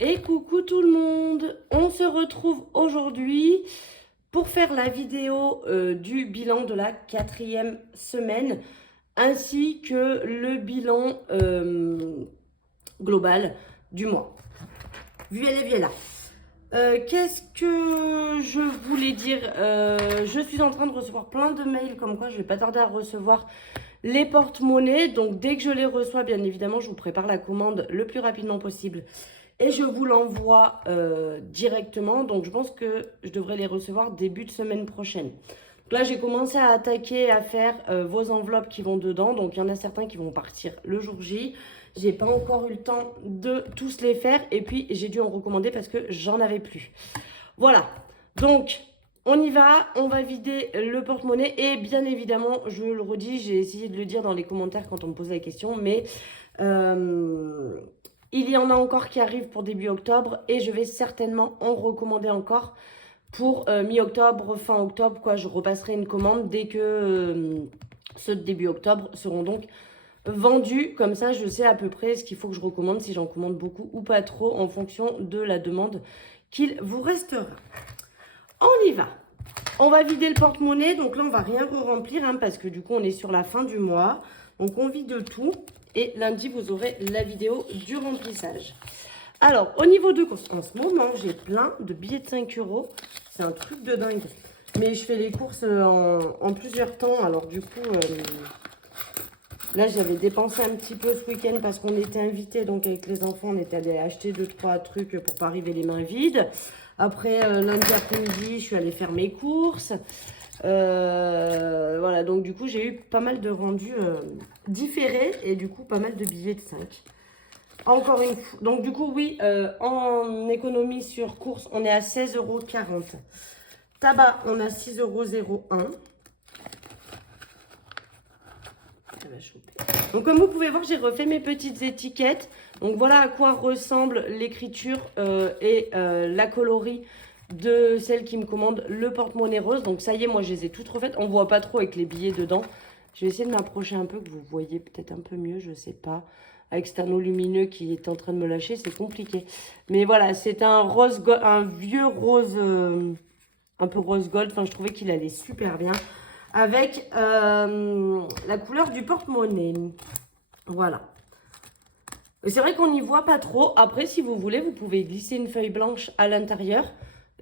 Et coucou tout le monde, on se retrouve aujourd'hui pour faire la vidéo du bilan de la 4e semaine ainsi que le bilan global du mois. Voilà. Qu'est-ce que je voulais dire? Je suis en train de recevoir plein de mails comme quoi je vais pas tarder à recevoir les porte-monnaies. Donc dès que je les reçois, bien évidemment, je vous prépare la commande le plus rapidement possible. Et je vous l'envoie directement. Donc, je pense que je devrais les recevoir début de semaine prochaine. Donc là, j'ai commencé à attaquer, à faire vos enveloppes qui vont dedans. Donc, il y en a certains qui vont partir le jour J. J'ai pas encore eu le temps de tous les faire. Et puis, j'ai dû en recommander parce que j'en avais plus. Voilà. Donc, on y va. On va vider le porte-monnaie. Et bien évidemment, je le redis, j'ai essayé de le dire dans les commentaires quand on me posait la question. Mais... il y en a encore qui arrivent pour début octobre et je vais certainement en recommander encore pour mi-octobre, fin octobre. Quoi, je repasserai une commande dès que ceux de début octobre seront donc vendus. Comme ça, je sais à peu près ce qu'il faut que je recommande, si j'en commande beaucoup ou pas trop, en fonction de la demande qu'il vous restera. On y va. On va vider le porte-monnaie. Donc là, on va rien re-remplir parce que du coup, on est sur la fin du mois. Donc, on vide tout. Et lundi, vous aurez la vidéo du remplissage. Alors, au niveau de courses, en ce moment, j'ai plein de billets de 5 euros. C'est un truc de dingue. Mais je fais les courses en plusieurs temps. Alors, du coup, là, j'avais dépensé un petit peu ce week-end parce qu'on était invités. Donc, avec les enfants, on était allé acheter 2-3 trucs pour pas arriver les mains vides. Après, lundi après-midi, je suis allée faire mes courses. Voilà, donc du coup, j'ai eu pas mal de rendus différés et du coup, pas mal de billets de 5. Encore une fois. Donc, du coup, oui, en économie sur course, on est à 16,40 €. Tabac, on a 6,01 €. Donc, comme vous pouvez voir, j'ai refait mes petites étiquettes. Donc, voilà à quoi ressemble l'écriture et la coloris de celle qui me commande le porte-monnaie rose. Donc, ça y est, moi, je les ai toutes refaites. On ne voit pas trop avec les billets dedans. Je vais essayer de m'approcher un peu, que vous voyez peut-être un peu mieux, je ne sais pas. Avec cet anneau lumineux qui est en train de me lâcher, c'est compliqué. Mais voilà, c'est un rose, un vieux rose, un peu rose gold. Enfin, je trouvais qu'il allait super bien avec la couleur du porte-monnaie. Voilà. C'est vrai qu'on n'y voit pas trop. Après, si vous voulez, vous pouvez glisser une feuille blanche à l'intérieur.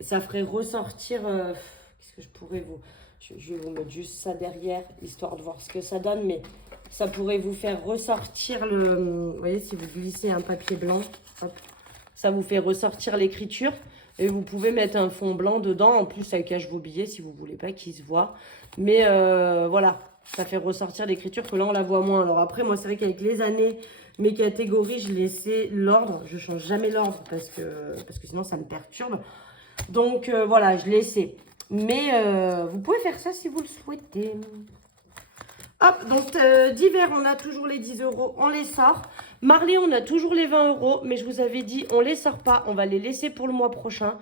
Ça ferait ressortir... qu'est-ce que je pourrais vous... Je vais vous mettre juste ça derrière, histoire de voir ce que ça donne. Mais ça pourrait vous faire ressortir le... Vous voyez, si vous glissez un papier blanc, hop, ça vous fait ressortir l'écriture. Et vous pouvez mettre un fond blanc dedans. En plus, ça cache vos billets si vous ne voulez pas qu'ils se voient. Mais voilà, ça fait ressortir l'écriture que là, on la voit moins. Alors après, moi, c'est vrai qu'avec les années, mes catégories, je laissais l'ordre. Je ne change jamais l'ordre parce que sinon, ça me perturbe. Donc voilà, je laissais. Mais vous pouvez faire ça si vous le souhaitez. Hop, donc d'hiver, on a toujours les 10 €, on les sort. Marley, on a toujours les 20 €, mais je vous avais dit, on ne les sort pas, on va les laisser pour le mois prochain.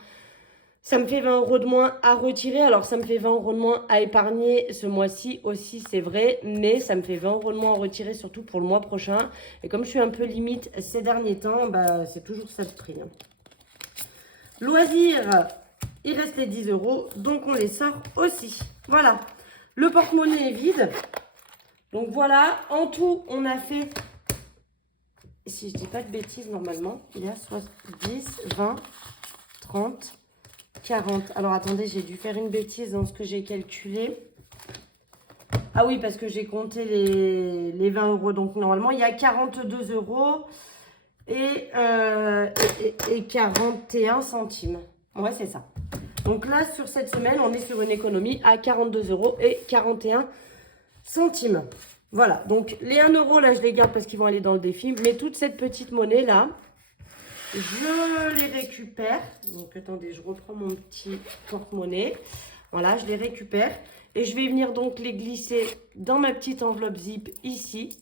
Ça me fait 20 € de moins à retirer, alors ça me fait 20 € de moins à épargner ce mois-ci aussi, c'est vrai, mais ça me fait 20 € de moins à retirer, surtout pour le mois prochain. Et comme je suis un peu limite ces derniers temps, bah, c'est toujours ça de prix. Loisirs, il reste les 10 €, donc on les sort aussi. Voilà, le porte-monnaie est vide. Donc voilà, en tout, on a fait, si je dis pas de bêtises, normalement, il y a 10, 20, 30, 40. Alors attendez, j'ai dû faire une bêtise dans ce que j'ai calculé. Ah oui, parce que j'ai compté les 20 €. Donc normalement, il y a 42 € et 41 centimes. Ouais, c'est ça. Donc là, sur cette semaine, on est sur une économie à 42 € et 41 centimes. Voilà, donc les 1 €, là, je les garde parce qu'ils vont aller dans le défi. Mais toute cette petite monnaie-là, je les récupère. Donc, attendez, je reprends mon petit porte-monnaie. Voilà, je les récupère. Et je vais venir donc les glisser dans ma petite enveloppe zip ici.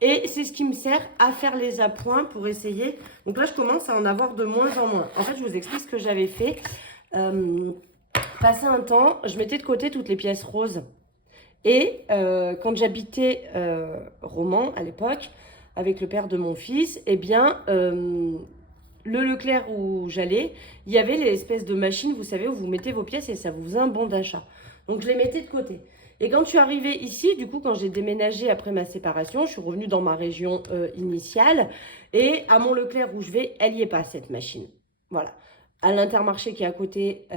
Et c'est ce qui me sert à faire les appoints pour essayer. Donc là, je commence à en avoir de moins en moins. En fait, je vous explique ce que j'avais fait. Passé un temps, je mettais de côté toutes les pièces roses. Et quand j'habitais Romans à l'époque, avec le père de mon fils, eh bien, le Leclerc où j'allais, il y avait les espèces de machines, vous savez, où vous mettez vos pièces et ça vous faisait un bon d'achat. Donc je les mettais de côté. Et quand je suis arrivée ici, du coup, quand j'ai déménagé après ma séparation, je suis revenue dans ma région initiale. Et à mon Leclerc où je vais, elle n'y est pas, cette machine. Voilà. À l'Intermarché qui est à côté,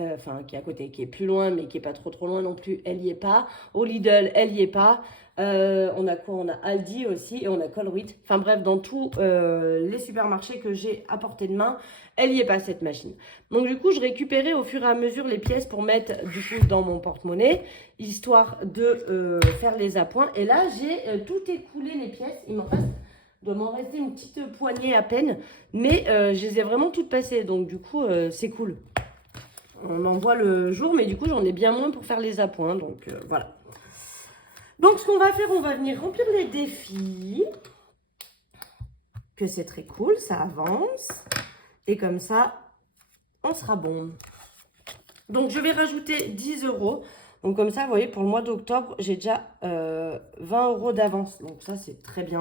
qui est plus loin, mais qui est pas trop loin non plus, elle n'y est pas. Au Lidl, elle n'y est pas. On a quoi? On a Aldi aussi et on a Colruyt. Enfin bref, dans tous les supermarchés que j'ai à portée de main, elle n'y est pas cette machine. Donc du coup, je récupérais au fur et à mesure les pièces pour mettre du coup dans mon porte-monnaie, histoire de faire les appoints. Et là, j'ai tout écoulé les pièces. Il doit m'en rester une petite poignée à peine, mais je les ai vraiment toutes passées. Donc du coup, c'est cool. On en voit le jour, mais du coup, j'en ai bien moins pour faire les appoints. Donc voilà. Donc, ce qu'on va faire, on va venir remplir les défis. Que c'est très cool, ça avance. Et comme ça, on sera bon. Donc, je vais rajouter 10 euros. Donc, comme ça, vous voyez, pour le mois d'octobre, j'ai déjà 20 euros d'avance. Donc, ça, c'est très bien.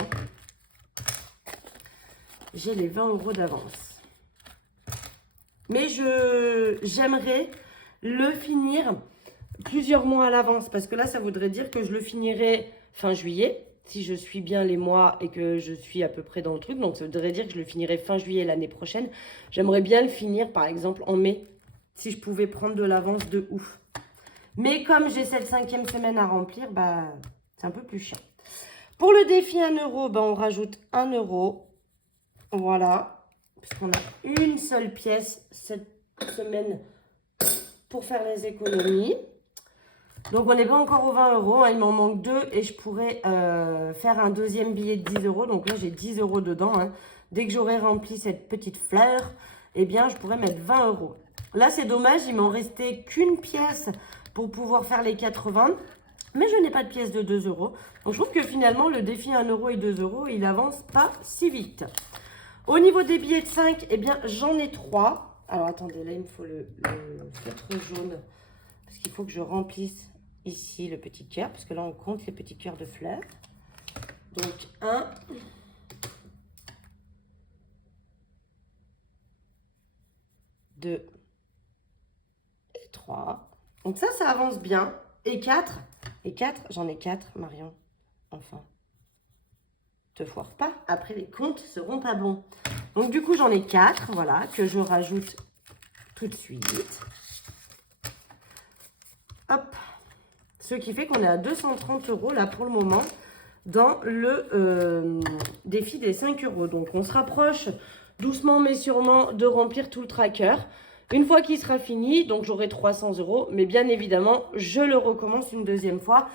J'ai les 20 euros d'avance. Mais j'aimerais le finir plusieurs mois à l'avance. Parce que là, ça voudrait dire que je le finirai fin juillet. Si je suis bien les mois et que je suis à peu près dans le truc. Donc, ça voudrait dire que je le finirai fin juillet l'année prochaine. J'aimerais bien le finir, par exemple, en mai. Si je pouvais prendre de l'avance de ouf. Mais comme j'ai cette 5e semaine à remplir, bah, c'est un peu plus chiant. Pour le défi 1 euro, bah, on rajoute 1 euro. Voilà. Puisqu'on a une seule pièce cette semaine pour faire les économies. Donc, on n'est pas encore aux 20 euros. Hein, il m'en manque 2 et je pourrais faire un deuxième billet de 10 euros. Donc là, j'ai 10 euros dedans. Hein. Dès que j'aurai rempli cette petite fleur, eh bien, je pourrais mettre 20 euros. Là, c'est dommage. Il m'en restait qu'une pièce pour pouvoir faire les 80. Mais je n'ai pas de pièce de 2 euros. Donc, je trouve que finalement, le défi 1 euro et 2 euros, il avance pas si vite. Au niveau des billets de 5, eh bien, j'en ai 3. Alors, attendez, là, il me faut le feutre jaune. Parce qu'il faut que je remplisse ici le petit cœur. Parce que là, on compte les petits cœurs de fleurs. Donc, 1. 2. Et 3. Donc, ça avance bien. Et 4. Et 4, j'en ai 4, Marion. Enfin. Te foire pas. Après, les comptes seront pas bons. Donc, du coup, j'en ai 4, voilà, que je rajoute tout de suite. Hop. Ce qui fait qu'on est à 230 euros, là, pour le moment, dans le défi des 5 euros. Donc, on se rapproche doucement, mais sûrement, de remplir tout le tracker. Une fois qu'il sera fini, donc j'aurai 300 euros. Mais bien évidemment, je le recommence une deuxième fois.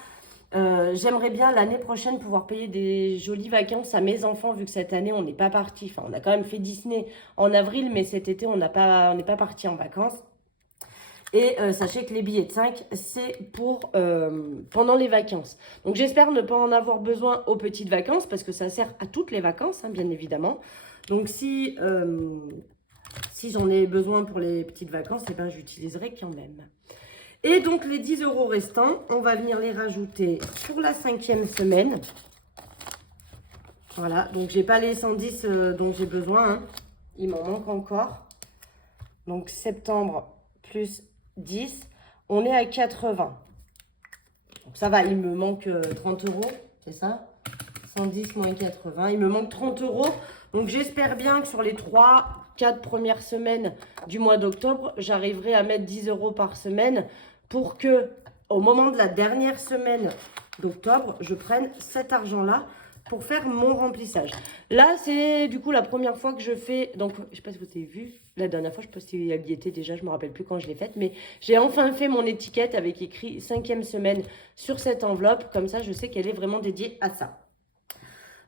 J'aimerais bien l'année prochaine pouvoir payer des jolies vacances à mes enfants, vu que cette année, on n'est pas parti. Enfin, on a quand même fait Disney en avril, mais cet été, on n'est pas parti en vacances. Et sachez que les billets de 5, c'est pour pendant les vacances. Donc, j'espère ne pas en avoir besoin aux petites vacances, parce que ça sert à toutes les vacances, hein, bien évidemment. Donc, si j'en ai besoin pour les petites vacances, eh ben, j'utiliserai quand même. Et donc, les 10 euros restants, on va venir les rajouter pour la 5e semaine. Voilà, donc j'ai pas les 110 dont j'ai besoin. Hein. Il m'en manque encore. Donc, septembre plus 10, on est à 80. Donc, ça va, il me manque 30 euros, c'est ça? 110 moins 80, il me manque 30 euros. Donc, j'espère bien que sur les 3-4 premières semaines du mois d'octobre, j'arriverai à mettre 10 euros par semaine pour que, au moment de la dernière semaine d'octobre, je prenne cet argent-là pour faire mon remplissage. Là, c'est du coup la première fois que je fais... Donc, je ne sais pas si vous avez vu, la dernière fois, je ne sais pas si elle y était déjà, je ne me rappelle plus quand je l'ai faite, mais j'ai enfin fait mon étiquette avec écrit 5e semaine sur cette enveloppe. Comme ça, je sais qu'elle est vraiment dédiée à ça.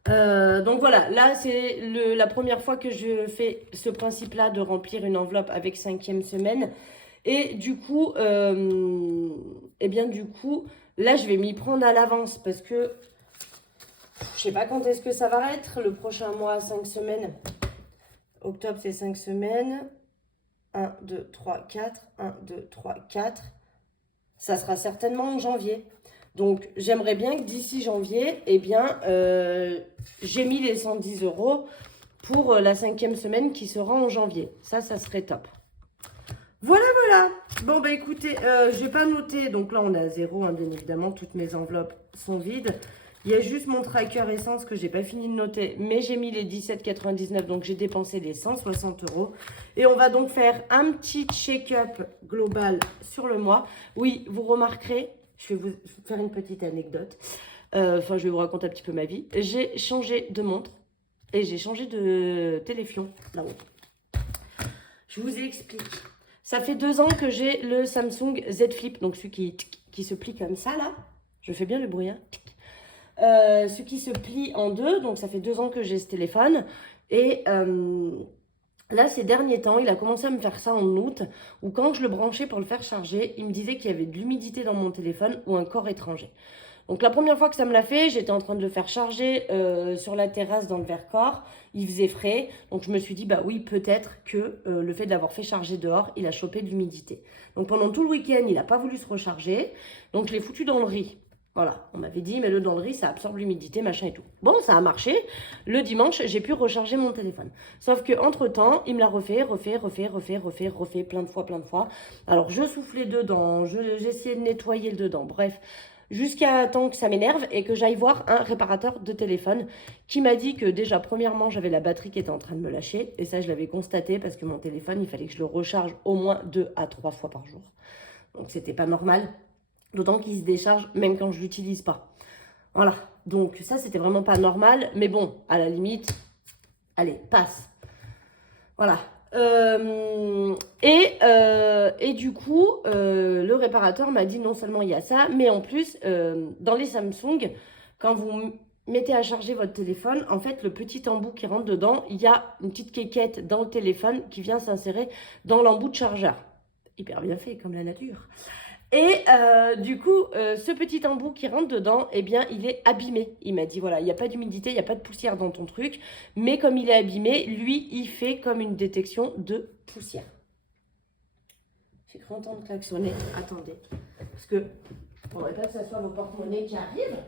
Donc voilà, là c'est la première fois que je fais ce principe-là de remplir une enveloppe avec 5e semaine. Et du coup, eh bien du coup, là je vais m'y prendre à l'avance parce que je sais pas quand est-ce que ça va être le prochain mois, 5 semaines. Octobre c'est 5 semaines. 1, 2, 3, 4. 1, 2, 3, 4. Ça sera certainement en janvier. Donc, j'aimerais bien que d'ici janvier, eh bien, j'ai mis les 110 euros pour la 5e semaine qui sera en janvier. Ça serait top. Voilà, voilà. Bon, bah écoutez, je n'ai pas noté. Donc là, on est à 0, hein, bien évidemment. Toutes mes enveloppes sont vides. Il y a juste mon tracker essence que j'ai pas fini de noter. Mais j'ai mis les 17,99. Donc, j'ai dépensé les 160 €. Et on va donc faire un petit check-up global sur le mois. Oui, vous remarquerez, je vais vous faire une petite anecdote. Enfin, je vais vous raconter un petit peu ma vie. J'ai changé de montre et j'ai changé de téléphone là-haut. Je vous explique. Ça fait 2 ans que j'ai le Samsung Z Flip, donc celui qui se plie comme ça, là. Je fais bien le bruit, hein. Ce qui se plie en deux, donc ça fait 2 ans que j'ai ce téléphone. Et là, ces derniers temps, il a commencé à me faire ça en août, où quand je le branchais pour le faire charger, il me disait qu'il y avait de l'humidité dans mon téléphone ou un corps étranger. Donc la première fois que ça me l'a fait, j'étais en train de le faire charger sur la terrasse dans le Vercors. Il faisait frais, donc je me suis dit, bah oui, peut-être que le fait de l'avoir fait charger dehors, il a chopé de l'humidité. Donc pendant tout le week-end, il n'a pas voulu se recharger, donc je l'ai foutu dans le riz. Voilà, on m'avait dit, mets-le dans le riz, ça absorbe l'humidité, machin et tout. Bon, ça a marché. Le dimanche, j'ai pu recharger mon téléphone. Sauf qu'entre-temps, il me l'a refait plein de fois. Alors, je soufflais dedans, j'essayais de nettoyer le dedans, bref. Jusqu'à temps que ça m'énerve et que j'aille voir un réparateur de téléphone qui m'a dit que déjà, premièrement, j'avais la batterie qui était en train de me lâcher. Et ça, je l'avais constaté parce que mon téléphone, il fallait que je le recharge au moins 2 à 3 fois par jour. Donc, c'était pas normal. D'autant qu'il se décharge même quand je l'utilise pas. Voilà, donc ça, c'était vraiment pas normal. Mais bon, à la limite, allez, passe. Voilà. Et du coup, le réparateur m'a dit non seulement il y a ça, mais en plus, dans les Samsung, quand vous mettez à charger votre téléphone, en fait, le petit embout qui rentre dedans, il y a une petite quéquette dans le téléphone qui vient s'insérer dans l'embout de chargeur. Hyper bien fait, comme la nature. Et du coup, ce petit embout qui rentre dedans, eh bien, il est abîmé. Il m'a dit, voilà, il n'y a pas d'humidité, il n'y a pas de poussière dans ton truc. Mais comme il est abîmé, lui, il fait comme une détection de poussière. J'ai cru entendre klaxonner. Attendez. Parce que, il ne faudrait pas que ce soit vos porte-monnaies qui arrivent.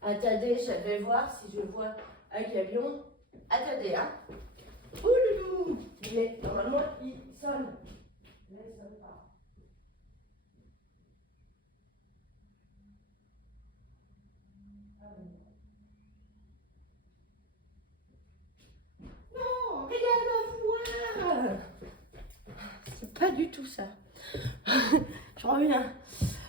Attendez, je vais voir si je vois un camion. Attendez, hein. Ouloulou. Mais normalement, il sonne. Mais il sonne pas. Non, regarde ma voix. C'est pas du tout ça. Je reviens.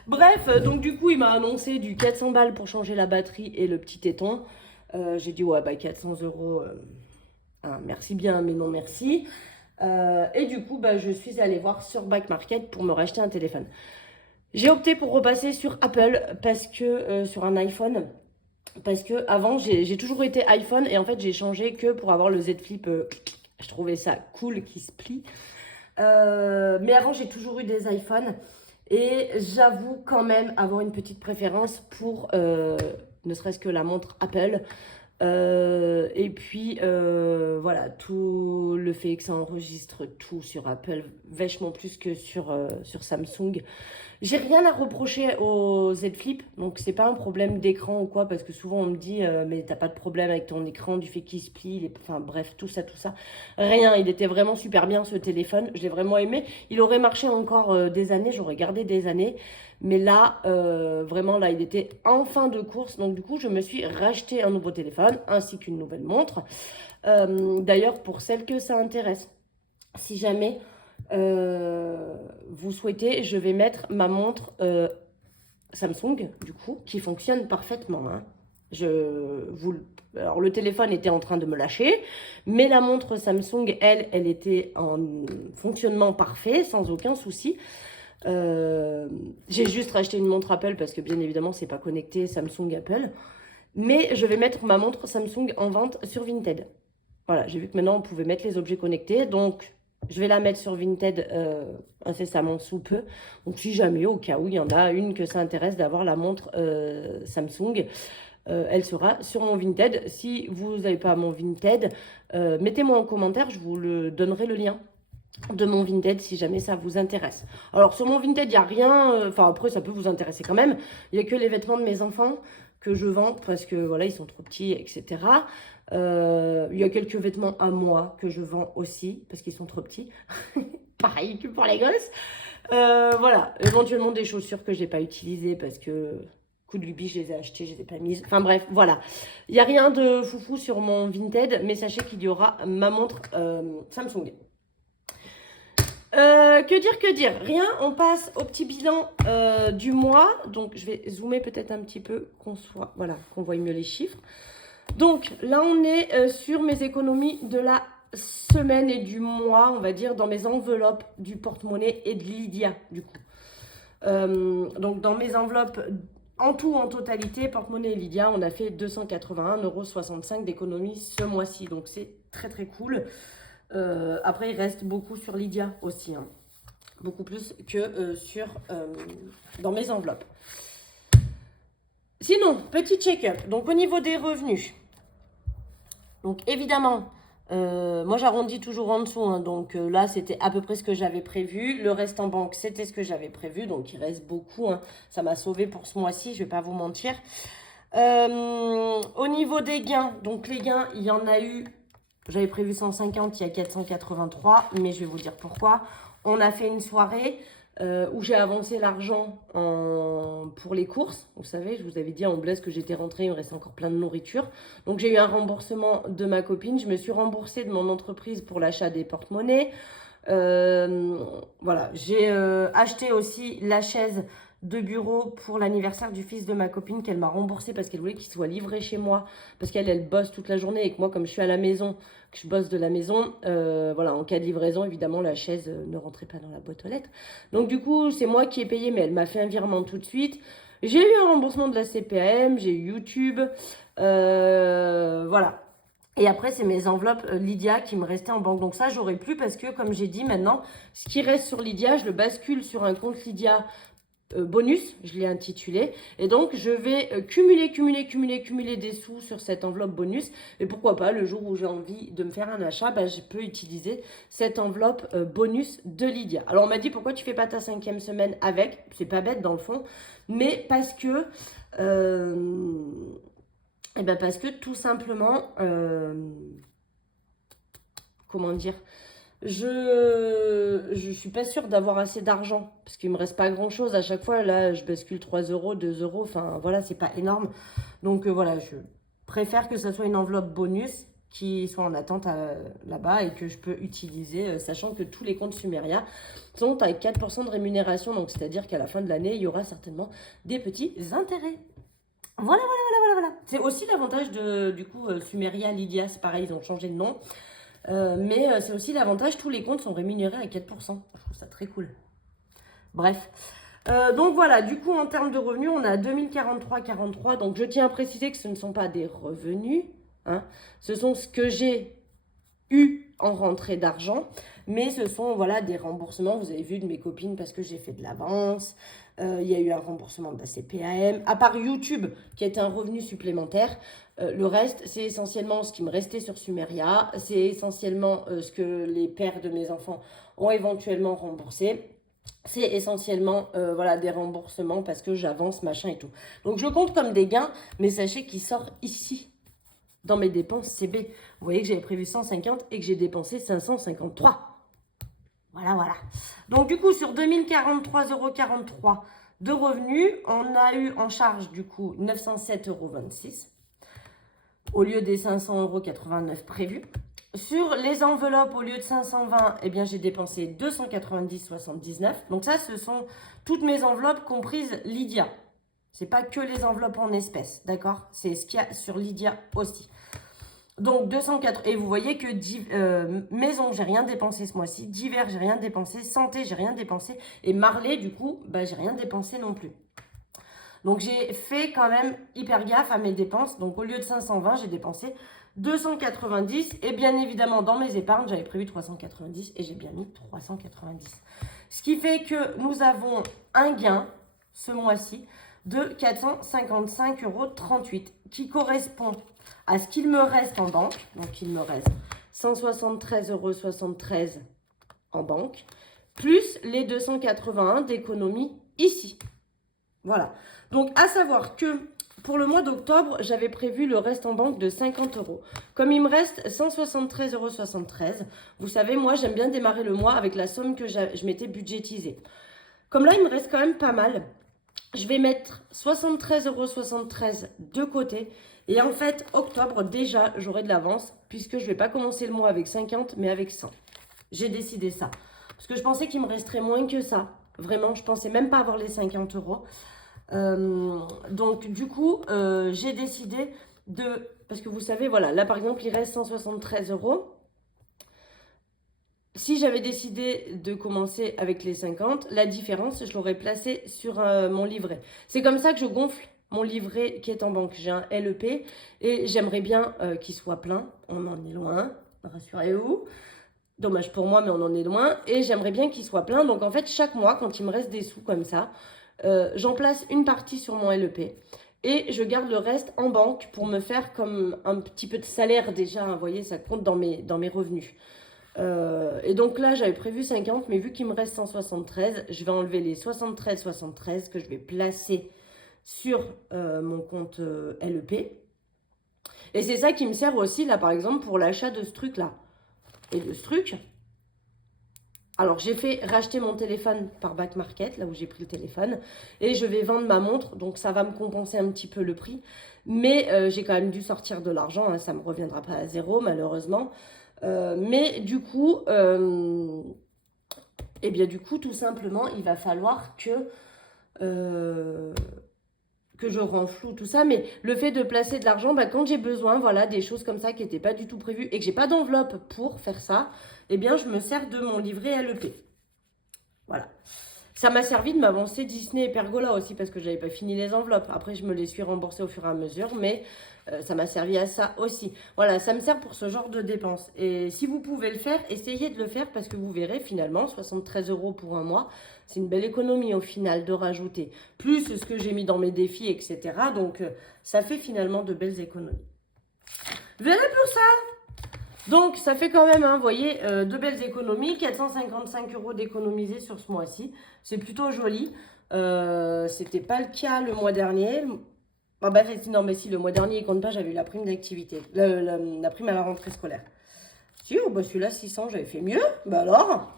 Bref, donc du coup, il m'a annoncé du 400 balles pour changer la batterie et le petit téton. J'ai dit, ouais, bah 400 €, hein, merci bien, mais non merci. Et du coup, bah, je suis allée voir sur Back Market pour me racheter un téléphone. J'ai opté pour repasser sur Apple parce que sur un iPhone. Parce que avant, j'ai toujours été iPhone et en fait, j'ai changé que pour avoir le Z Flip. Je trouvais ça cool qui se plie. Mais avant, j'ai toujours eu des iPhones. Et j'avoue quand même avoir une petite préférence pour ne serait-ce que la montre Apple. Et puis, voilà, tout le fait que ça enregistre tout sur Apple, vachement plus que sur Samsung. J'ai rien à reprocher au Z Flip, donc c'est pas un problème d'écran ou quoi, parce que souvent on me dit mais t'as pas de problème avec ton écran du fait qu'il se plie, enfin bref, tout ça. Rien, il était vraiment super bien ce téléphone, je l'ai vraiment aimé. Il aurait marché encore des années, j'aurais gardé des années, mais là, vraiment là, il était en fin de course, donc du coup je me suis racheté un nouveau téléphone, ainsi qu'une nouvelle montre. D'ailleurs, pour celles que ça intéresse, si jamais vous souhaitez, je vais mettre ma montre Samsung, du coup, qui fonctionne parfaitement. Hein. Alors, le téléphone était en train de me lâcher, mais la montre Samsung, elle était en fonctionnement parfait, sans aucun souci. J'ai juste racheté une montre Apple parce que, bien évidemment, c'est pas connecté Samsung Apple. Mais je vais mettre ma montre Samsung en vente sur Vinted. Voilà, j'ai vu que maintenant, on pouvait mettre les objets connectés, donc je vais la mettre sur Vinted incessamment sous peu. Donc, si jamais, au cas où il y en a une que ça intéresse d'avoir la montre Samsung, elle sera sur mon Vinted. Si vous n'avez pas mon Vinted, mettez-moi en commentaire, je vous donnerai le lien de mon Vinted si jamais ça vous intéresse. Alors, sur mon Vinted, il n'y a rien... Enfin, après, ça peut vous intéresser quand même. Il n'y a que les vêtements de mes enfants que je vends parce que, voilà, ils sont trop petits, etc. Il y a quelques vêtements à moi que je vends aussi parce qu'ils sont trop petits. Pareil que pour les gosses. Voilà, éventuellement des chaussures que j'ai pas utilisées parce que coup de lubie, je les ai achetées, je les ai pas mises. Enfin bref, voilà. Il n'y a rien de foufou sur mon Vinted, mais sachez qu'il y aura ma montre Samsung. Que dire? Rien, on passe au petit bilan du mois. Donc, je vais zoomer peut-être un petit peu, voilà, qu'on voit mieux les chiffres. Donc, là, on est sur mes économies de la semaine et du mois, on va dire, dans mes enveloppes du porte-monnaie et de Lydia, du coup. Donc, dans mes enveloppes, en tout, en totalité, porte-monnaie et Lydia, on a fait 281,65 € d'économies ce mois-ci. Donc, c'est très, très cool. Après, il reste beaucoup sur Lydia aussi, hein. Beaucoup plus que dans mes enveloppes. Sinon, petit check-up. Donc, au niveau des revenus. Donc, évidemment, moi, j'arrondis toujours en dessous. Hein, donc, là, c'était à peu près ce que j'avais prévu. Le reste en banque, c'était ce que j'avais prévu. Donc, il reste beaucoup. Hein. Ça m'a sauvé pour ce mois-ci, je ne vais pas vous mentir. Au niveau des gains, donc les gains, il y en a eu... J'avais prévu 150, il y a 483, mais je vais vous dire pourquoi. On a fait une soirée où j'ai avancé l'argent pour les courses. Vous savez, je vous avais dit en Blaise que j'étais rentrée, il me restait encore plein de nourriture. Donc j'ai eu un remboursement de ma copine. Je me suis remboursée de mon entreprise pour l'achat des porte-monnaies. Voilà, j'ai acheté aussi la chaise de bureau pour l'anniversaire du fils de ma copine qu'elle m'a remboursé parce qu'elle voulait qu'il soit livré chez moi parce qu'elle bosse toute la journée et que moi comme je suis à la maison, que je bosse de la maison, voilà, en cas de livraison évidemment la chaise ne rentrait pas dans la boîte aux lettres. Donc du coup c'est moi qui ai payé mais elle m'a fait un virement tout de suite. J'ai eu un remboursement de la CPAM, j'ai eu YouTube, voilà. Et après, c'est mes enveloppes Lydia qui me restaient en banque. Donc ça, j'aurais plus parce que, comme j'ai dit maintenant, ce qui reste sur Lydia, je le bascule sur un compte Lydia bonus, je l'ai intitulé. Et donc, je vais cumuler des sous sur cette enveloppe bonus. Et pourquoi pas, le jour où j'ai envie de me faire un achat, bah, je peux utiliser cette enveloppe bonus de Lydia. Alors, on m'a dit, pourquoi tu fais pas ta 5e semaine avec? C'est pas bête dans le fond. Mais parce que... Eh bien parce que tout simplement, comment dire, je suis pas sûre d'avoir assez d'argent parce qu'il me reste pas grand chose à chaque fois. Là, je bascule 3 €, 2 €, enfin voilà, c'est pas énorme. Donc voilà, je préfère que ça soit une enveloppe bonus qui soit en attente là-bas et que je peux utiliser, sachant que tous les comptes Sumeria sont avec 4% de rémunération. Donc c'est-à-dire qu'à la fin de l'année, il y aura certainement des petits intérêts. Voilà. C'est aussi l'avantage du coup, Sumeria, Lydia, c'est pareil, ils ont changé de nom. Mais c'est aussi l'avantage, tous les comptes sont rémunérés à 4%. Je trouve ça très cool. Bref. Donc voilà, du coup, en termes de revenus, on a 2043,43. Donc je tiens à préciser que ce ne sont pas des revenus. Hein. Ce sont ce que j'ai eu en rentrée d'argent. Mais ce sont voilà, des remboursements, vous avez vu, de mes copines parce que j'ai fait de l'avance. Il y a eu un remboursement de la CPAM. À part YouTube, qui est un revenu supplémentaire, le reste, c'est essentiellement ce qui me restait sur Sumeria. C'est essentiellement ce que les pères de mes enfants ont éventuellement remboursé. C'est essentiellement voilà, des remboursements parce que j'avance, machin et tout. Donc, je le compte comme des gains, mais sachez qu'il sort ici, dans mes dépenses CB. Vous voyez que j'avais prévu 150 et que j'ai dépensé 553. Voilà. Donc, du coup, sur 2043,43 € de revenus, on a eu en charge, du coup, 907,26 € au lieu des 500,89 € prévus. Sur les enveloppes, au lieu de 520, eh bien, j'ai dépensé 290,79 €. Donc, ça, ce sont toutes mes enveloppes comprises Lydia. Ce n'est pas que les enveloppes en espèces, d'accord? C'est ce qu'il y a sur Lydia aussi. Donc, 204. Et vous voyez que maison, j'ai rien dépensé ce mois-ci. Divers, j'ai rien dépensé. Santé, j'ai rien dépensé. Et Marley, du coup, bah, j'ai rien dépensé non plus. Donc, j'ai fait quand même hyper gaffe à mes dépenses. Donc, au lieu de 520, j'ai dépensé 290. Et bien évidemment, dans mes épargnes, j'avais prévu 390 et j'ai bien mis 390. Ce qui fait que nous avons un gain ce mois-ci de 455,38 € qui correspond à ce qu'il me reste en banque. Donc, il me reste 173,73 € en banque, plus les 281 d'économie ici. Voilà. Donc, à savoir que pour le mois d'octobre, j'avais prévu le reste en banque de 50 euros. Comme il me reste 173,73 euros, vous savez, moi, j'aime bien démarrer le mois avec la somme que je m'étais budgétisée. Comme là, il me reste quand même pas mal, je vais mettre 73,73 euros de côté. Et en fait, octobre, déjà, j'aurai de l'avance puisque je ne vais pas commencer le mois avec 50, mais avec 100. J'ai décidé ça. Parce que je pensais qu'il me resterait moins que ça. Vraiment, je pensais même pas avoir les 50 euros. Donc, du coup, j'ai décidé de... Parce que vous savez, voilà, là, par exemple, il reste 173 euros. Si j'avais décidé de commencer avec les 50, la différence, je l'aurais placée sur mon livret. C'est comme ça que je gonfle mon livret qui est en banque. J'ai un LEP et j'aimerais bien qu'il soit plein. On en est loin, rassurez-vous. Dommage pour moi, mais on en est loin. Et j'aimerais bien qu'il soit plein. Donc en fait, chaque mois, quand il me reste des sous comme ça, j'en place une partie sur mon LEP. Et je garde le reste en banque pour me faire comme un petit peu de salaire déjà. Vous voyez, ça compte dans mes revenus. Et donc là, j'avais prévu 50, mais vu qu'il me reste 173, je vais enlever les 73 que je vais placer sur mon compte LEP. Et c'est ça qui me sert aussi, là, par exemple, pour l'achat de ce truc-là. Et de ce truc, alors j'ai fait racheter mon téléphone par Back Market, là où j'ai pris le téléphone, et je vais vendre ma montre, donc ça va me compenser un petit peu le prix. Mais j'ai quand même dû sortir de l'argent, hein, ça ne me reviendra pas à zéro, malheureusement. Mais du coup, eh bien du coup, tout simplement, il va falloir que je renfloue tout ça. Mais le fait de placer de l'argent, bah, quand j'ai besoin, voilà, des choses comme ça qui n'étaient pas du tout prévues et que j'ai pas d'enveloppe pour faire ça, eh bien, je me sers de mon livret LEP. Voilà. Ça m'a servi de m'avancer Disney et Pergola aussi parce que j'avais pas fini les enveloppes. Après, je me les suis remboursées au fur et à mesure, mais ça m'a servi à ça aussi. Voilà, ça me sert pour ce genre de dépenses. Et si vous pouvez le faire, essayez de le faire parce que vous verrez finalement, 73 euros pour un mois, c'est une belle économie au final de rajouter. Plus ce que j'ai mis dans mes défis, etc. Donc, ça fait finalement de belles économies. Voilà pour ça. Donc, ça fait quand même, hein, vous voyez, de belles économies. 455 euros d'économiser sur ce mois-ci. C'est plutôt joli. C'était pas le cas le mois dernier. Ah bah, non, mais si, le mois dernier, il compte pas, j'avais eu la prime d'activité. La prime à la rentrée scolaire. Si, oh, bah celui-là, 600, j'avais fait mieux. Bah alors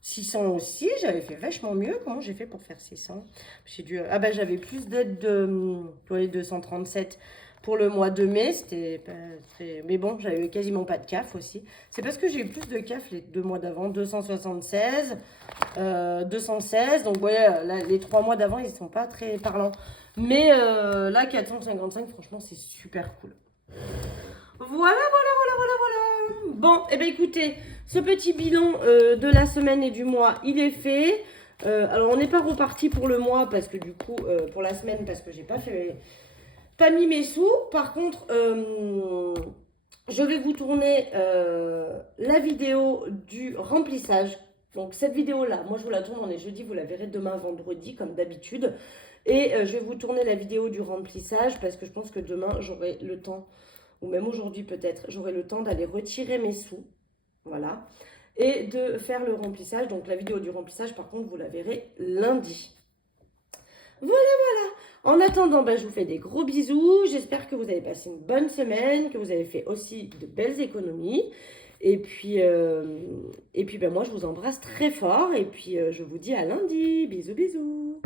600 aussi, j'avais fait vachement mieux. Comment j'ai fait pour faire 600? J'ai dû... Ah bah j'avais plus d'aide de... Vous voyez, 237 pour le mois de mai. C'était pas très... Mais bon, j'avais quasiment pas de CAF aussi. C'est parce que j'ai eu plus de CAF les 2 mois d'avant. 276, 216. Donc, vous voyez, là, les 3 mois d'avant, ils ne sont pas très parlants. Mais là, 455, franchement, c'est super cool. Voilà. Bon, eh bien écoutez, ce petit bilan de la semaine et du mois, il est fait. Alors, on n'est pas reparti pour le mois parce que du coup, pour la semaine, parce que j'ai pas mis mes sous. Par contre, je vais vous tourner la vidéo du remplissage. Donc, cette vidéo-là, moi, je vous la tourne, on est jeudi, vous la verrez demain, vendredi, comme d'habitude. Et je vais vous tourner la vidéo du remplissage parce que je pense que demain, j'aurai le temps, ou même aujourd'hui peut-être, j'aurai le temps d'aller retirer mes sous. Voilà. Et de faire le remplissage. Donc, la vidéo du remplissage, par contre, vous la verrez lundi. Voilà. En attendant, bah, je vous fais des gros bisous. J'espère que vous avez passé une bonne semaine, que vous avez fait aussi de belles économies. Et puis bah, moi, je vous embrasse très fort. Et puis, je vous dis à lundi. Bisous.